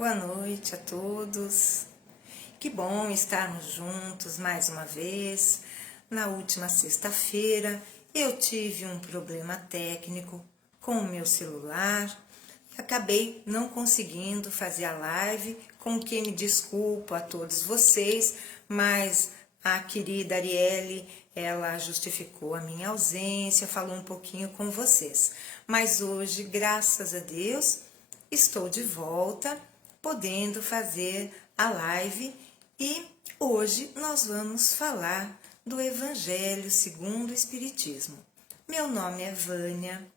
Boa noite a todos. Que bom estarmos juntos mais uma vez. Na última sexta-feira eu tive um problema técnico com o meu celular e acabei não conseguindo fazer a live, com que me desculpo a todos vocês, mas a querida Arielle, ela justificou a minha ausência, falou um pouquinho com vocês. Mas hoje, graças a Deus, estou de volta, podendo fazer a live, e hoje nós vamos falar do Evangelho segundo o Espiritismo. Meu nome é Vânia,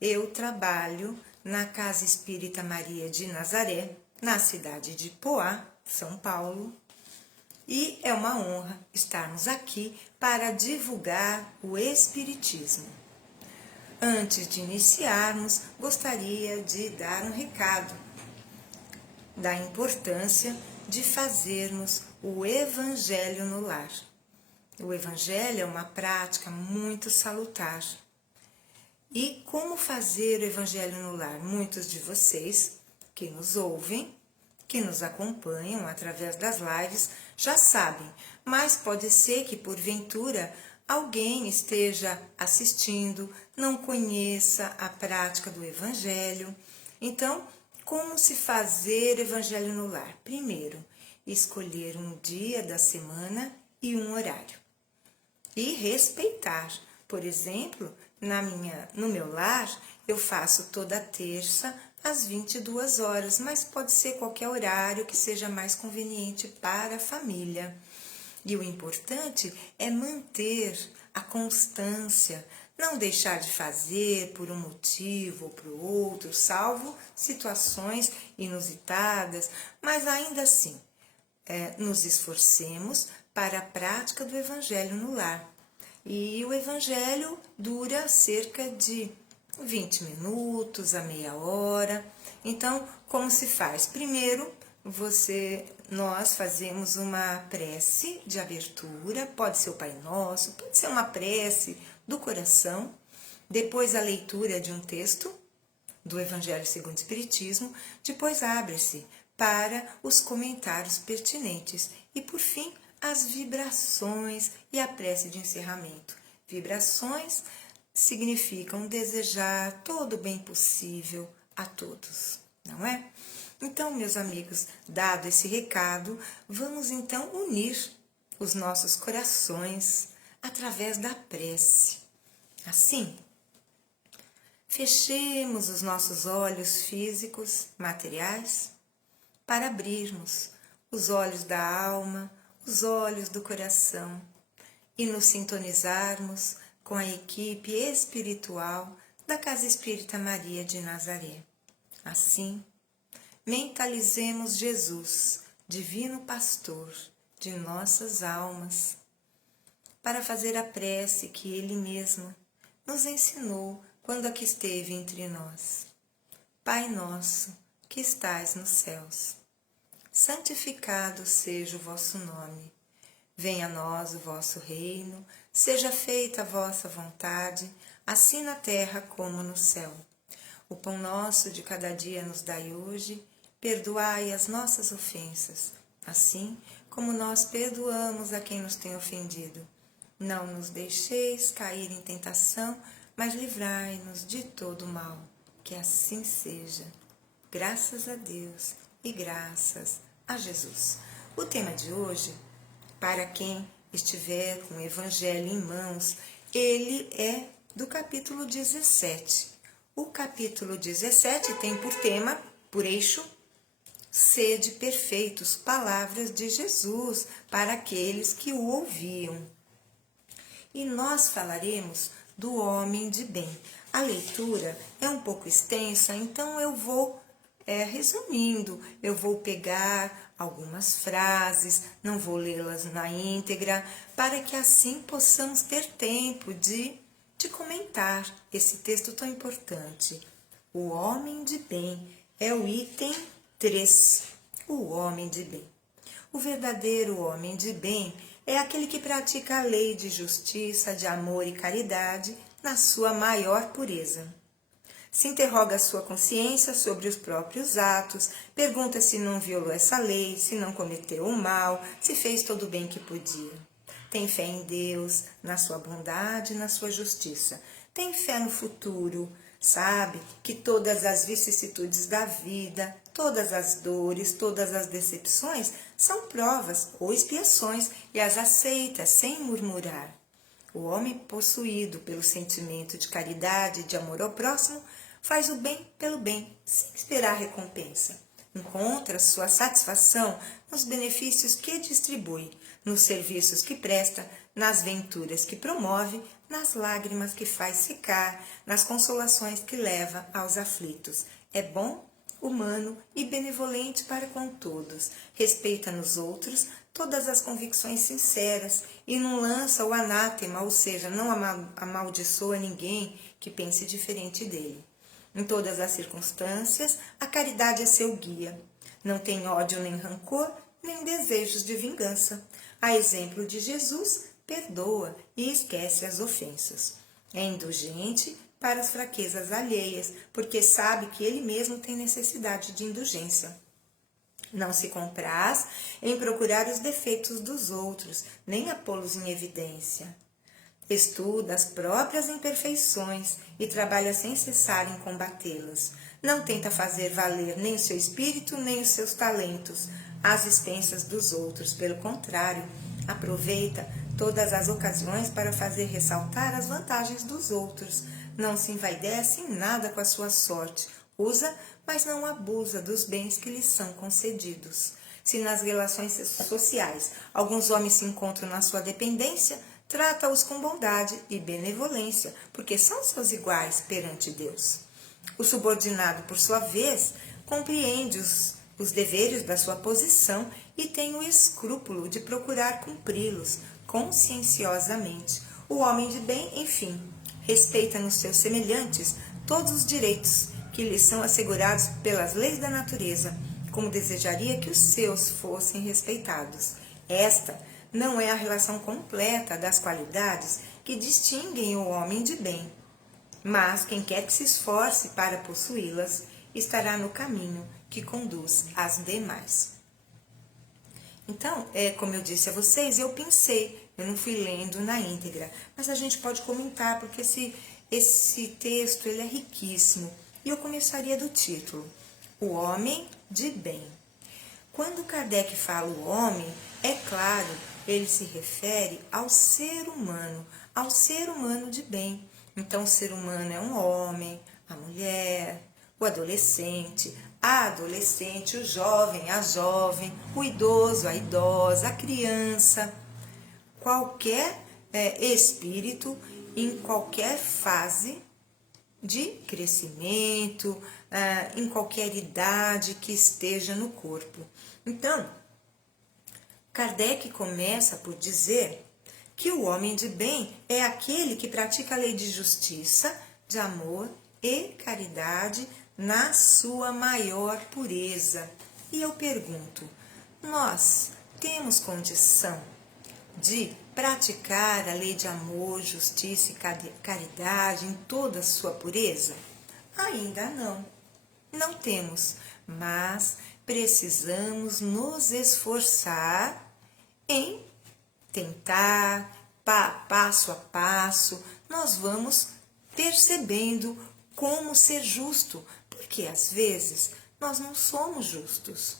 eu trabalho na Casa Espírita Maria de Nazaré, na cidade de Poá, São Paulo, e é uma honra estarmos aqui para divulgar o Espiritismo. Antes de iniciarmos, gostaria de dar um recado da importância de fazermos o Evangelho no lar. O Evangelho é uma prática muito salutar. E como fazer o Evangelho no lar? Muitos de vocês que nos ouvem, que nos acompanham através das lives, já sabem, mas pode ser que porventura alguém esteja assistindo, não conheça a prática do Evangelho. Então, como se fazer Evangelho no lar? Primeiro, escolher um dia da semana e um horário. E respeitar. Por exemplo, no meu lar, eu faço toda terça às 22 horas, mas pode ser qualquer horário que seja mais conveniente para a família. E o importante é manter a constância, não deixar de fazer por um motivo ou por outro, salvo situações inusitadas, mas ainda assim, nos esforcemos para a prática do Evangelho no lar. E o Evangelho dura cerca de 20 minutos a meia hora. Então, como se faz? Primeiro, nós fazemos uma prece de abertura, pode ser o Pai Nosso, pode ser uma prece do coração, depois a leitura de um texto do Evangelho segundo o Espiritismo, depois abre-se para os comentários pertinentes e, por fim, as vibrações e a prece de encerramento. Vibrações significam desejar todo o bem possível a todos, não é? Então, meus amigos, dado esse recado, vamos então unir os nossos corações através da prece. Assim, fechemos os nossos olhos físicos, materiais, para abrirmos os olhos da alma, os olhos do coração e nos sintonizarmos com a equipe espiritual da Casa Espírita Maria de Nazaré. Assim, mentalizemos Jesus, divino pastor de nossas almas, para fazer a prece que Ele mesmo nos ensinou quando aqui esteve entre nós. Pai nosso, que estais nos céus, santificado seja o vosso nome. Venha a nós o vosso reino, seja feita a vossa vontade, assim na terra como no céu. O pão nosso de cada dia nos dai hoje, perdoai as nossas ofensas, assim como nós perdoamos a quem nos tem ofendido. Não nos deixeis cair em tentação, mas livrai-nos de todo o mal. Que assim seja. Graças a Deus e graças a Jesus. O tema de hoje, para quem estiver com o Evangelho em mãos, ele é do capítulo 17. O capítulo 17 tem por tema, por eixo, sede perfeitos, palavras de Jesus para aqueles que o ouviam. E nós falaremos do homem de bem. A leitura é um pouco extensa, então eu vou resumindo, eu vou pegar algumas frases, não vou lê-las na íntegra, para que assim possamos ter tempo de comentar esse texto tão importante. O homem de bem é o item 3, o homem de bem. O verdadeiro homem de bem é aquele que pratica a lei de justiça, de amor e caridade na sua maior pureza. Se interroga a sua consciência sobre os próprios atos, pergunta se não violou essa lei, se não cometeu o mal, se fez todo o bem que podia. Tem fé em Deus, na sua bondade e na sua justiça. Tem fé no futuro, sabe que todas as vicissitudes da vida, todas as dores, todas as decepções são provas ou expiações e as aceita sem murmurar. O homem possuído pelo sentimento de caridade e de amor ao próximo faz o bem pelo bem, sem esperar recompensa. Encontra sua satisfação nos benefícios que distribui, nos serviços que presta, nas venturas que promove, nas lágrimas que faz secar, nas consolações que leva aos aflitos. É bom, humano e benevolente para com todos. Respeita nos outros todas as convicções sinceras e não lança o anátema, ou seja, não amaldiçoa ninguém que pense diferente dele. Em todas as circunstâncias, a caridade é seu guia. Não tem ódio nem rancor, nem desejos de vingança. A exemplo de Jesus, perdoa e esquece as ofensas. É indulgente para as fraquezas alheias, porque sabe que ele mesmo tem necessidade de indulgência. Não se compraz em procurar os defeitos dos outros, nem a pô-los em evidência. Estuda as próprias imperfeições e trabalha sem cessar em combatê-las. Não tenta fazer valer nem o seu espírito, nem os seus talentos às expensas dos outros. Pelo contrário, aproveita todas as ocasiões para fazer ressaltar as vantagens dos outros. Não se envaidece em nada com a sua sorte. Usa, mas não abusa dos bens que lhes são concedidos. Se nas relações sociais alguns homens se encontram na sua dependência, trata-os com bondade e benevolência, porque são seus iguais perante Deus. O subordinado, por sua vez, compreende os deveres da sua posição e tem o escrúpulo de procurar cumpri-los conscienciosamente. O homem de bem, enfim, respeita nos seus semelhantes todos os direitos que lhes são assegurados pelas leis da natureza, como desejaria que os seus fossem respeitados. Esta não é a relação completa das qualidades que distinguem o homem de bem, mas quem quer que se esforce para possuí-las estará no caminho que conduz às demais. Então, como eu disse a vocês, eu pensei, eu não fui lendo na íntegra, mas a gente pode comentar, porque esse texto ele é riquíssimo. E eu começaria do título, O Homem de Bem. Quando Kardec fala o homem, é claro, ele se refere ao ser humano de bem. Então, o ser humano é um homem, a mulher, o adolescente, a adolescente, o jovem, a jovem, o idoso, a idosa, a criança, qualquer espírito em qualquer fase de crescimento, em qualquer idade que esteja no corpo. Então, Kardec começa por dizer que o homem de bem é aquele que pratica a lei de justiça, de amor e caridade na sua maior pureza. E eu pergunto, nós temos condição de praticar a lei de amor, justiça e caridade em toda a sua pureza? Ainda não. Não temos, mas precisamos nos esforçar em tentar, passo a passo, nós vamos percebendo como ser justo, porque às vezes nós não somos justos,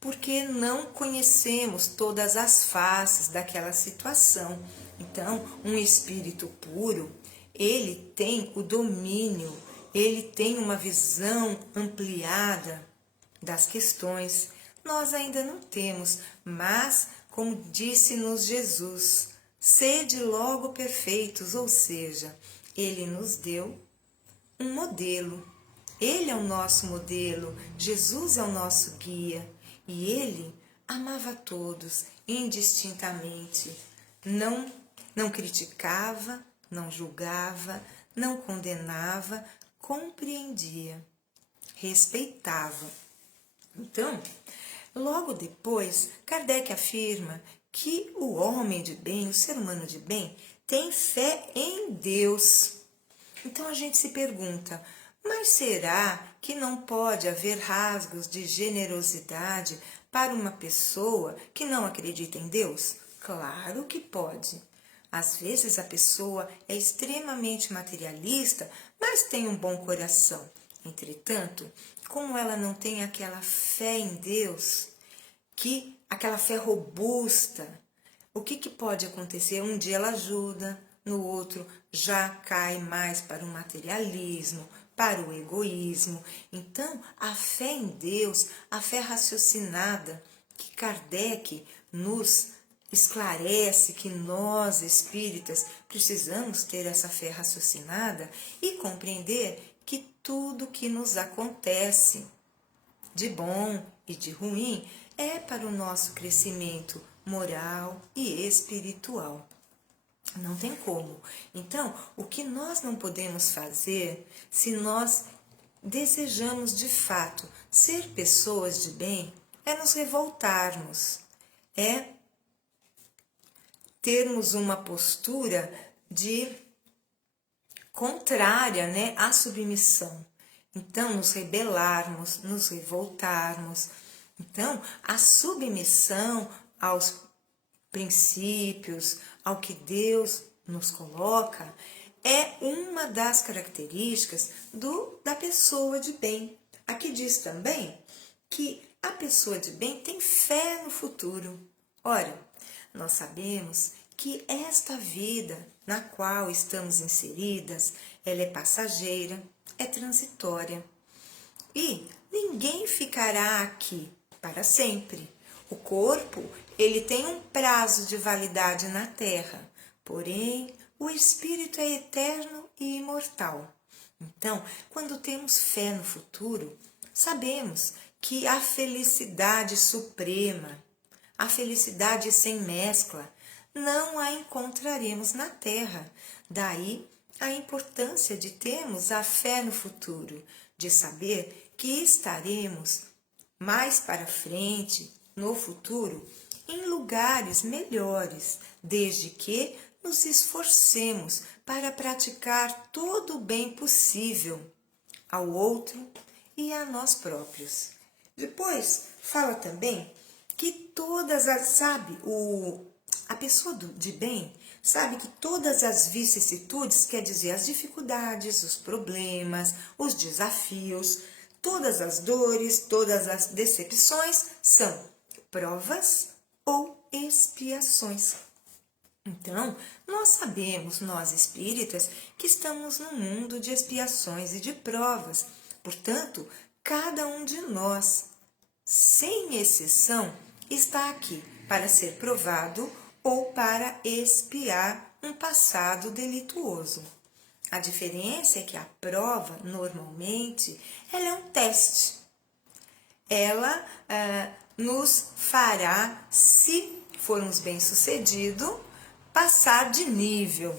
porque não conhecemos todas as faces daquela situação. Então, um espírito puro, ele tem o domínio, ele tem uma visão ampliada das questões. Nós ainda não temos, mas, como disse-nos Jesus, sede logo perfeitos, ou seja, ele nos deu um modelo. Ele é o nosso modelo, Jesus é o nosso guia. E ele amava todos indistintamente, não criticava, não julgava, não condenava, compreendia, respeitava. Então, logo depois, Kardec afirma que o homem de bem, o ser humano de bem, tem fé em Deus. Então a gente se pergunta, Mas será que não pode haver rasgos de generosidade para uma pessoa que não acredita em Deus? Claro que pode. Às vezes a pessoa é extremamente materialista, mas tem um bom coração. Entretanto, como ela não tem aquela fé em Deus, aquela fé robusta, o que pode acontecer? Um dia ela ajuda, no outro já cai mais para o materialismo, para o egoísmo. Então, a fé em Deus, a fé raciocinada, que Kardec nos esclarece que nós, espíritas, precisamos ter essa fé raciocinada e compreender que tudo que nos acontece, de bom e de ruim, é para o nosso crescimento moral e espiritual. Não tem como. Então, o que nós não podemos fazer, se nós desejamos de fato ser pessoas de bem, é nos revoltarmos, é termos uma postura de contrária, né, à submissão. Então, nos rebelarmos, nos revoltarmos. Então, a submissão aos princípios, ao que Deus nos coloca, é uma das características da pessoa de bem. Aqui diz também que a pessoa de bem tem fé no futuro. Ora, nós sabemos que esta vida na qual estamos inseridas, ela é passageira, é transitória. E ninguém ficará aqui para sempre. O corpo, ele tem um prazo de validade na Terra, porém, o espírito é eterno e imortal. Então, quando temos fé no futuro, sabemos que a felicidade suprema, a felicidade sem mescla, não a encontraremos na Terra. Daí a importância de termos a fé no futuro, de saber que estaremos mais para frente, no futuro, em lugares melhores, desde que nos esforcemos para praticar todo o bem possível ao outro e a nós próprios. Depois, fala também que a pessoa de bem sabe que todas as vicissitudes, quer dizer, as dificuldades, os problemas, os desafios, todas as dores, todas as decepções são provas ou expiações. Então, nós sabemos, nós espíritas, que estamos num mundo de expiações e de provas. Portanto, cada um de nós, sem exceção, está aqui para ser provado ou para expiar um passado delituoso. A diferença é que a prova, normalmente, ela é um teste. Ela nos fará, se formos bem-sucedidos, passar de nível.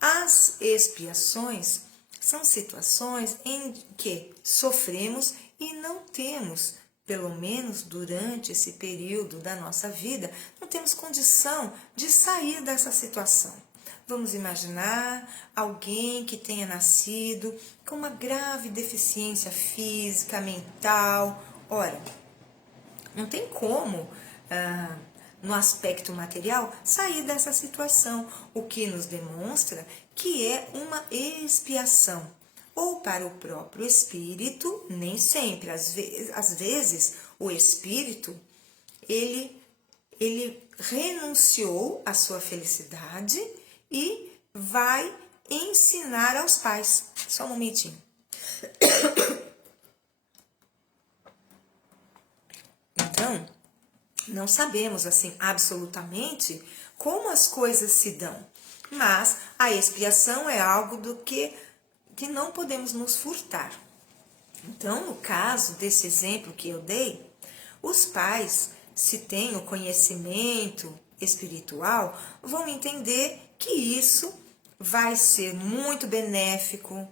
As expiações são situações em que sofremos e não temos, pelo menos durante esse período da nossa vida, não temos condição de sair dessa situação. Vamos imaginar alguém que tenha nascido com uma grave deficiência física, mental. Ora, não tem como, no aspecto material, sair dessa situação, o que nos demonstra que é uma expiação. Ou para o próprio espírito, nem sempre, às vezes o espírito, ele renunciou à sua felicidade e vai ensinar aos pais. Só um momentinho. Então, não sabemos assim absolutamente como as coisas se dão, mas a expiação é algo do que não podemos nos furtar. Então, no caso desse exemplo que eu dei, os pais, se têm o conhecimento espiritual, vão entender que isso vai ser muito benéfico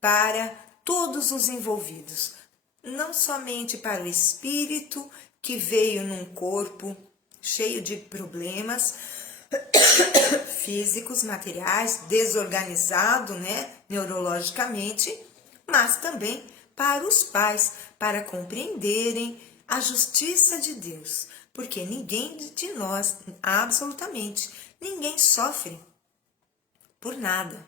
para todos os envolvidos, não somente para o espírito que veio num corpo cheio de problemas físicos, materiais, desorganizado, né, neurologicamente, mas também para os pais, para compreenderem a justiça de Deus, porque ninguém de nós, absolutamente, ninguém sofre por nada.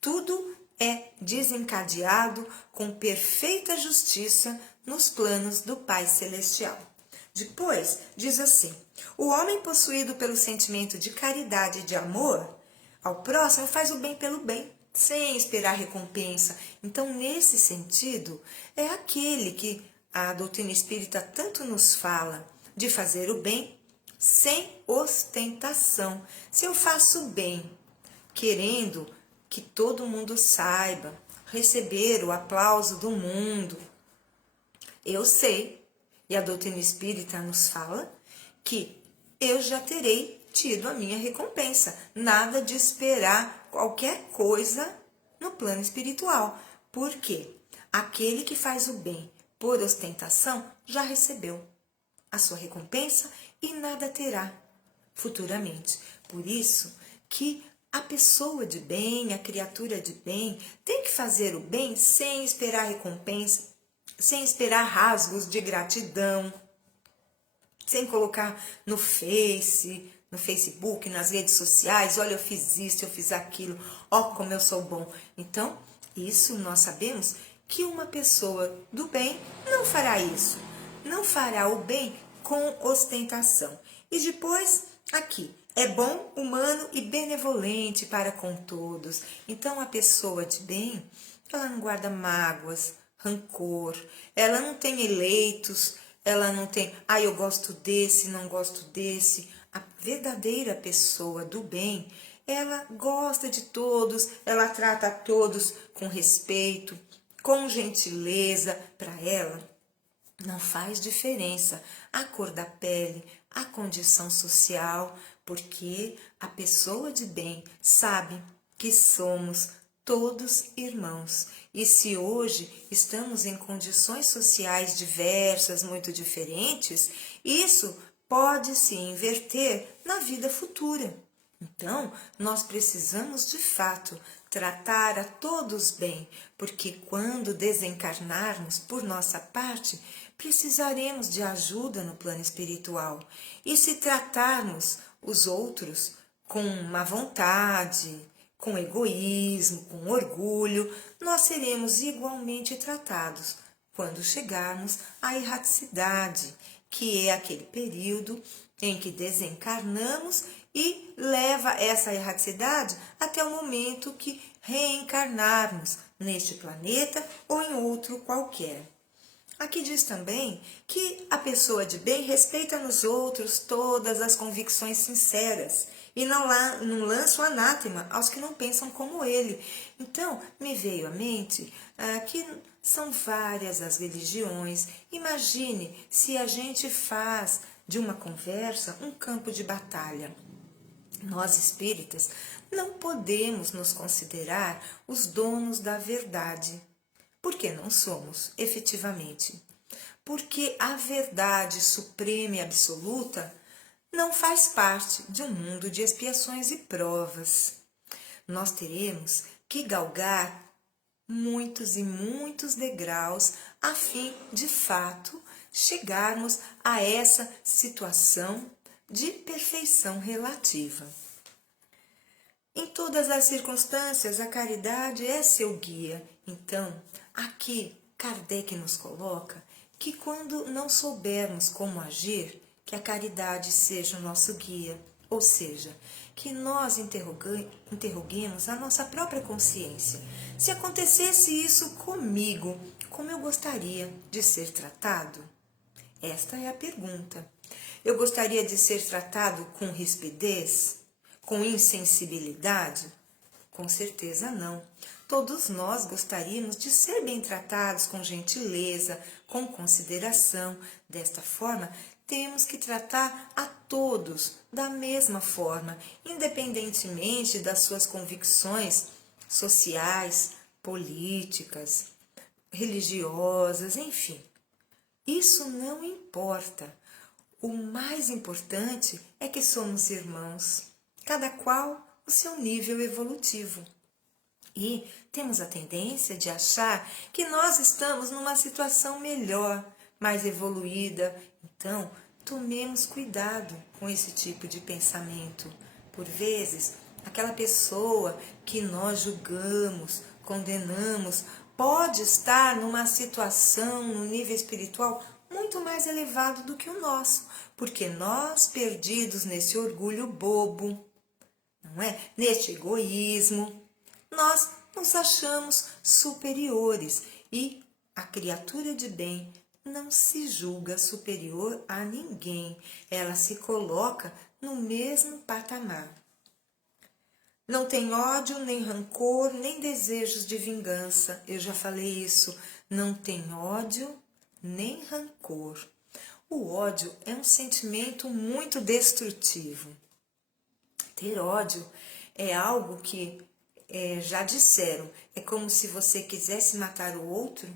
Tudo é desencadeado com perfeita justiça nos planos do Pai Celestial. Depois, diz assim: o homem possuído pelo sentimento de caridade e de amor ao próximo faz o bem pelo bem, sem esperar recompensa. Então, nesse sentido, é aquele que a doutrina espírita tanto nos fala, de fazer o bem sem ostentação. Se eu faço bem querendo que todo mundo saiba, receber o aplauso do mundo, eu sei, e a doutrina espírita nos fala, que eu já terei tido a minha recompensa. Nada de esperar qualquer coisa no plano espiritual. Por quê? Aquele que faz o bem por ostentação já recebeu a sua recompensa e nada terá futuramente. Por isso que a pessoa de bem, a criatura de bem, tem que fazer o bem sem esperar recompensa, sem esperar rasgos de gratidão, sem colocar no Facebook, nas redes sociais, olha, eu fiz isso, eu fiz aquilo, ó como eu sou bom. Então, isso nós sabemos que uma pessoa do bem não fará isso, não fará o bem com ostentação. E depois, aqui, é bom, humano e benevolente para com todos. Então, a pessoa de bem, ela não guarda mágoas, rancor, ela não tem eleitos, ela não tem, eu gosto desse, não gosto desse. A verdadeira pessoa do bem, ela gosta de todos, ela trata a todos com respeito, com gentileza. Para ela, não faz diferença a cor da pele, a condição social, porque a pessoa de bem sabe que somos todos irmãos. E se hoje estamos em condições sociais diversas, muito diferentes, isso pode se inverter na vida futura. Então, nós precisamos de fato tratar a todos bem, porque quando desencarnarmos por nossa parte, precisaremos de ajuda no plano espiritual. E se tratarmos os outros com má vontade, com egoísmo, com orgulho, nós seremos igualmente tratados quando chegarmos à erraticidade, que é aquele período em que desencarnamos e leva essa erraticidade até o momento que reencarnarmos neste planeta ou em outro qualquer. Aqui diz também que a pessoa de bem respeita nos outros todas as convicções sinceras e não lança o anátema aos que não pensam como ele. Então, me veio à mente que são várias as religiões. Imagine se a gente faz de uma conversa um campo de batalha. Nós espíritas não podemos nos considerar os donos da verdade. Por que não somos, efetivamente? Porque a verdade suprema e absoluta não faz parte de um mundo de expiações e provas. Nós teremos que galgar muitos e muitos degraus a fim, de fato, chegarmos a essa situação de perfeição relativa. Em todas as circunstâncias, a caridade é seu guia. Então, aqui Kardec nos coloca que quando não soubermos como agir, que a caridade seja o nosso guia, ou seja, que nós interroguemos a nossa própria consciência. Se acontecesse isso comigo, como eu gostaria de ser tratado? Esta é a pergunta. Eu gostaria de ser tratado com rispidez? Com insensibilidade? Com certeza não. Todos nós gostaríamos de ser bem tratados com gentileza, com consideração. Desta forma, temos que tratar a todos da mesma forma, independentemente das suas convicções sociais, políticas, religiosas, enfim. Isso não importa. O mais importante é que somos irmãos, cada qual o seu nível evolutivo. E temos a tendência de achar que nós estamos numa situação melhor, mais evoluída. Então, tomemos cuidado com esse tipo de pensamento. Por vezes, aquela pessoa que nós julgamos, condenamos, pode estar numa situação, no nível espiritual, muito mais elevado do que o nosso, porque nós, perdidos nesse orgulho bobo, não é? Neste egoísmo, nós nos achamos superiores e a criatura de bem não se julga superior a ninguém, ela se coloca no mesmo patamar. Não tem ódio, nem rancor, nem desejos de vingança. Eu já falei isso. Não tem ódio, nem rancor. O ódio é um sentimento muito destrutivo. Ter ódio é algo que, já disseram, é como se você quisesse matar o outro,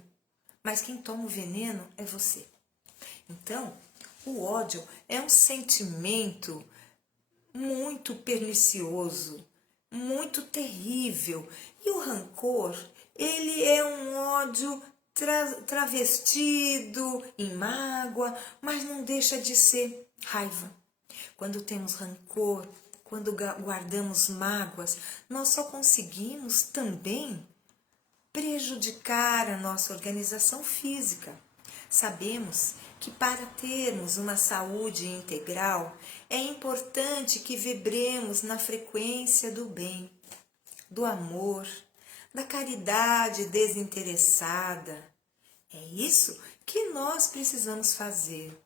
mas quem toma o veneno é você. Então, o ódio é um sentimento muito pernicioso, muito terrível. E o rancor, ele é um ódio travestido em mágoa, mas não deixa de ser raiva. Quando temos rancor, quando guardamos mágoas, nós só conseguimos também prejudicar a nossa organização física. Sabemos que para termos uma saúde integral, é importante que vibremos na frequência do bem, do amor, da caridade desinteressada. É isso que nós precisamos fazer,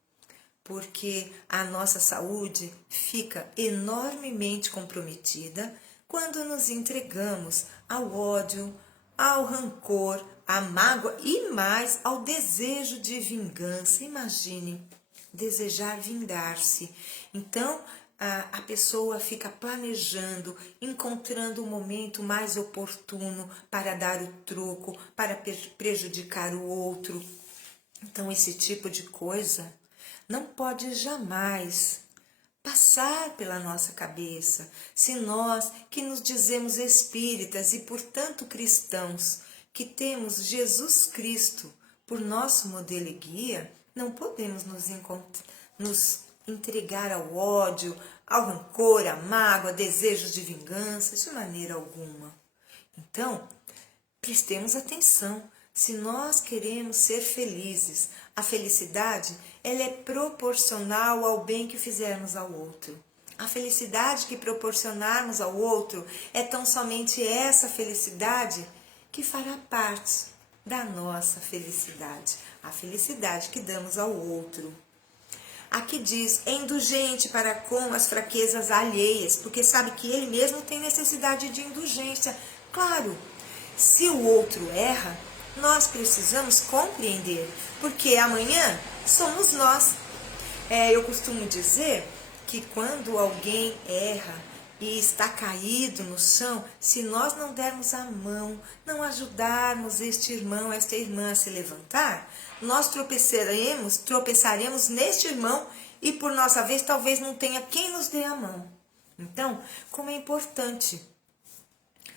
porque a nossa saúde fica enormemente comprometida quando nos entregamos ao ódio, ao rancor, à mágoa e mais ao desejo de vingança. Imagine, desejar vingar-se. Então, a pessoa fica planejando, encontrando o momento mais oportuno para dar o troco, para prejudicar o outro. Então, esse tipo de coisa não pode jamais passar pela nossa cabeça, se nós que nos dizemos espíritas e, portanto, cristãos, que temos Jesus Cristo por nosso modelo e guia, não podemos nos entregar ao ódio, ao rancor, à mágoa, desejos de vingança, de maneira alguma. Então, prestemos atenção. Se nós queremos ser felizes, a felicidade ela é proporcional ao bem que fizermos ao outro. A felicidade que proporcionarmos ao outro é tão somente essa felicidade que fará parte da nossa felicidade. A felicidade que damos ao outro. Aqui diz, é indulgente para com as fraquezas alheias, porque sabe que ele mesmo tem necessidade de indulgência. Claro, se o outro erra, nós precisamos compreender, porque amanhã somos nós. Eu costumo dizer que quando alguém erra e está caído no chão, se nós não dermos a mão, não ajudarmos este irmão, esta irmã a se levantar, nós tropeçaremos neste irmão e por nossa vez talvez não tenha quem nos dê a mão. Então, como é importante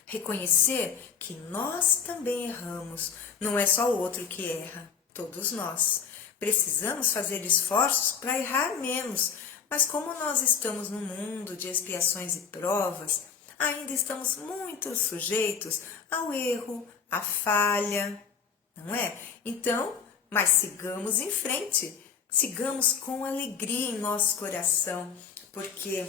reconhecer que nós também erramos, não é só o outro que erra, todos nós. Precisamos fazer esforços para errar menos, mas como nós estamos num mundo de expiações e provas, ainda estamos muito sujeitos ao erro, à falha, não é? Então, mas sigamos em frente, sigamos com alegria em nosso coração, porque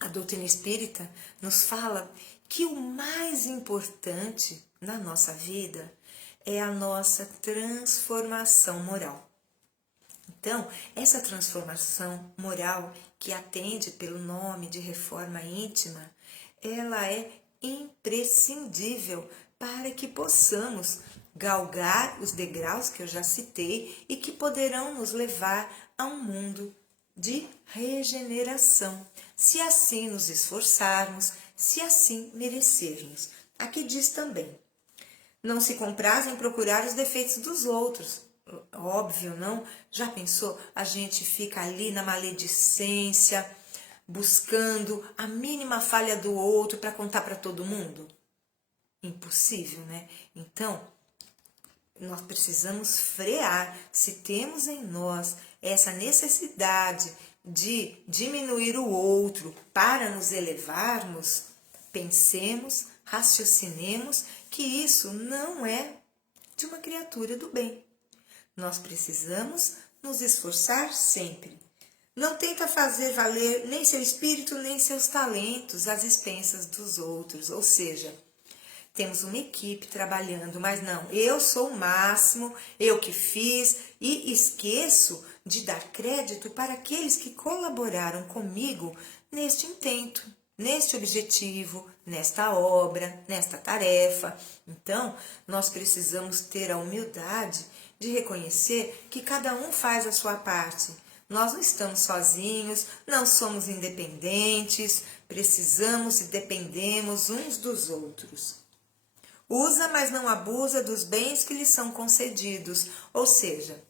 a doutrina espírita nos fala que o mais importante na nossa vida é a nossa transformação moral. Então, essa transformação moral que atende pelo nome de reforma íntima, ela é imprescindível para que possamos galgar os degraus que eu já citei e que poderão nos levar a um mundo de regeneração, se assim nos esforçarmos, se assim merecermos. Aqui diz também, não se compraz em procurar os defeitos dos outros. Óbvio, não? Já pensou? A gente fica ali na maledicência, buscando a mínima falha do outro para contar para todo mundo? Impossível, né? Então, nós precisamos frear. Se temos em nós essa necessidade de diminuir o outro para nos elevarmos, pensemos, raciocinemos que isso não é de uma criatura do bem. Nós precisamos nos esforçar sempre. Não tenta fazer valer nem seu espírito, nem seus talentos às expensas dos outros. Ou seja, temos uma equipe trabalhando, mas não, eu sou o máximo, eu que fiz, e esqueço de dar crédito para aqueles que colaboraram comigo neste intento, neste objetivo, nesta obra, nesta tarefa. Então, nós precisamos ter a humildade de reconhecer que cada um faz a sua parte. Nós não estamos sozinhos, não somos independentes, precisamos e dependemos uns dos outros. Usa, mas não abusa dos bens que lhe são concedidos, ou seja,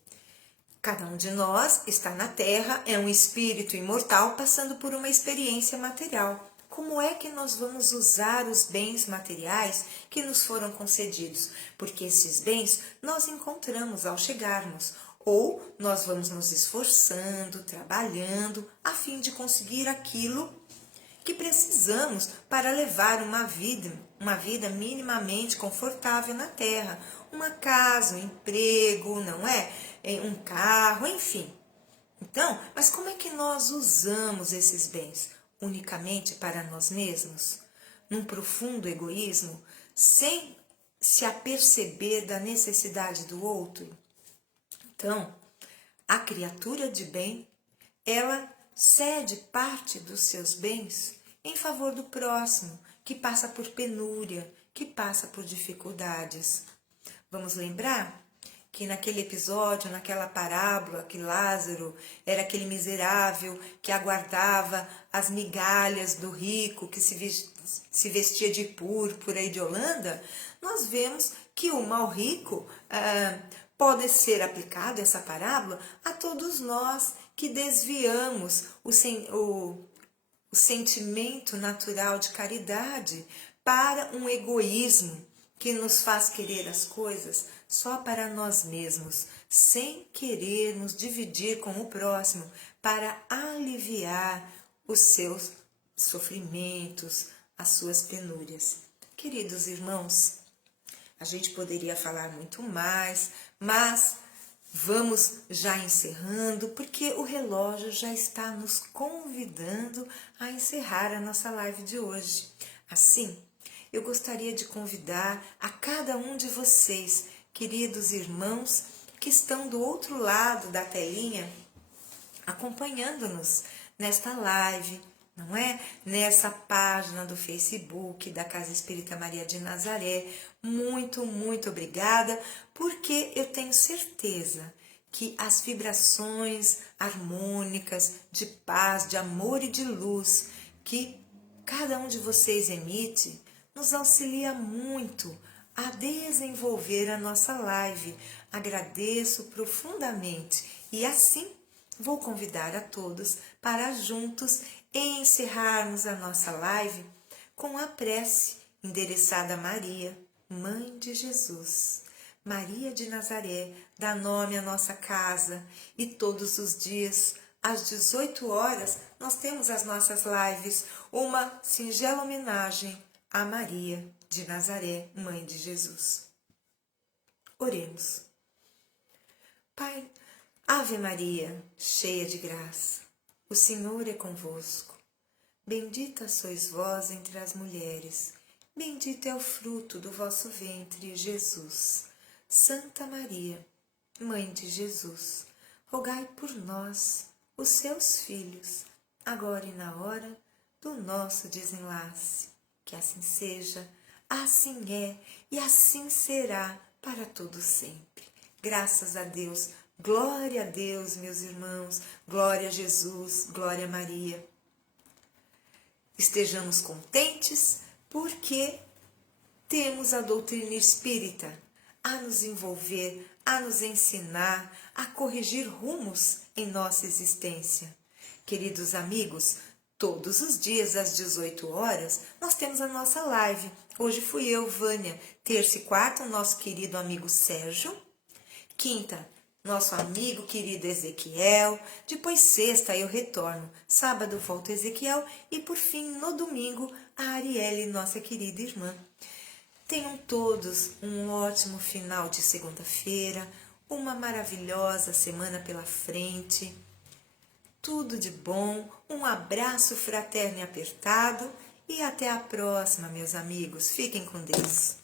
cada um de nós está na Terra, é um espírito imortal passando por uma experiência material. Como é que nós vamos usar os bens materiais que nos foram concedidos? Porque esses bens nós encontramos ao chegarmos, ou nós vamos nos esforçando, trabalhando, a fim de conseguir aquilo que precisamos para levar uma vida minimamente confortável na Terra. Uma casa, um emprego, não é? Um carro, enfim. Então, mas como é que nós usamos esses bens? Unicamente para nós mesmos? Num profundo egoísmo, sem se aperceber da necessidade do outro? Então, a criatura de bem, ela cede parte dos seus bens em favor do próximo, que passa por penúria, que passa por dificuldades. Vamos lembrar que naquele episódio, naquela parábola, que Lázaro era aquele miserável que aguardava as migalhas do rico que se vestia de púrpura e de holanda, nós vemos que o mal rico pode ser aplicado, essa parábola, a todos nós que desviamos o sentimento natural de caridade para um egoísmo que nos faz querer as coisas só para nós mesmos, sem querer nos dividir com o próximo para aliviar os seus sofrimentos, as suas penúrias. Queridos irmãos, a gente poderia falar muito mais, mas vamos já encerrando, porque o relógio já está nos convidando a encerrar a nossa live de hoje. Assim, eu gostaria de convidar a cada um de vocês, queridos irmãos, que estão do outro lado da telinha, acompanhando-nos nesta live, não é? Nessa página do Facebook da Casa Espírita Maria de Nazaré. Muito, muito obrigada, porque eu tenho certeza que as vibrações harmônicas de paz, de amor e de luz que cada um de vocês emite nos auxilia muito a desenvolver a nossa live. Agradeço profundamente e assim vou convidar a todos para juntos encerrarmos a nossa live com a prece endereçada a Maria, Mãe de Jesus. Maria de Nazaré, dá nome à nossa casa e todos os dias, às 18 horas, nós temos as nossas lives, uma singela homenagem a Maria de Nazaré, Mãe de Jesus. Oremos. Pai, Ave Maria, cheia de graça, o Senhor é convosco. Bendita sois vós entre as mulheres, bendito é o fruto do vosso ventre, Jesus. Santa Maria, Mãe de Jesus, rogai por nós, os seus filhos, agora e na hora do nosso desenlace. Que assim seja, assim é e assim será para todo sempre. Graças a Deus, glória a Deus, meus irmãos, glória a Jesus, glória a Maria. Estejamos contentes porque temos a doutrina espírita a nos envolver, a nos ensinar, a corrigir rumos em nossa existência. Queridos amigos, todos os dias às 18 horas nós temos a nossa live, Hoje fui eu, Vânia. Terça e quarta, o nosso querido amigo Sérgio. Quinta, nosso amigo querido Ezequiel. Depois sexta eu retorno. Sábado volta Ezequiel. E por fim, no domingo, a Arielle, nossa querida irmã. Tenham todos um ótimo final de segunda-feira, uma maravilhosa semana pela frente. Tudo de bom, um abraço fraterno e apertado e até a próxima, meus amigos. Fiquem com Deus.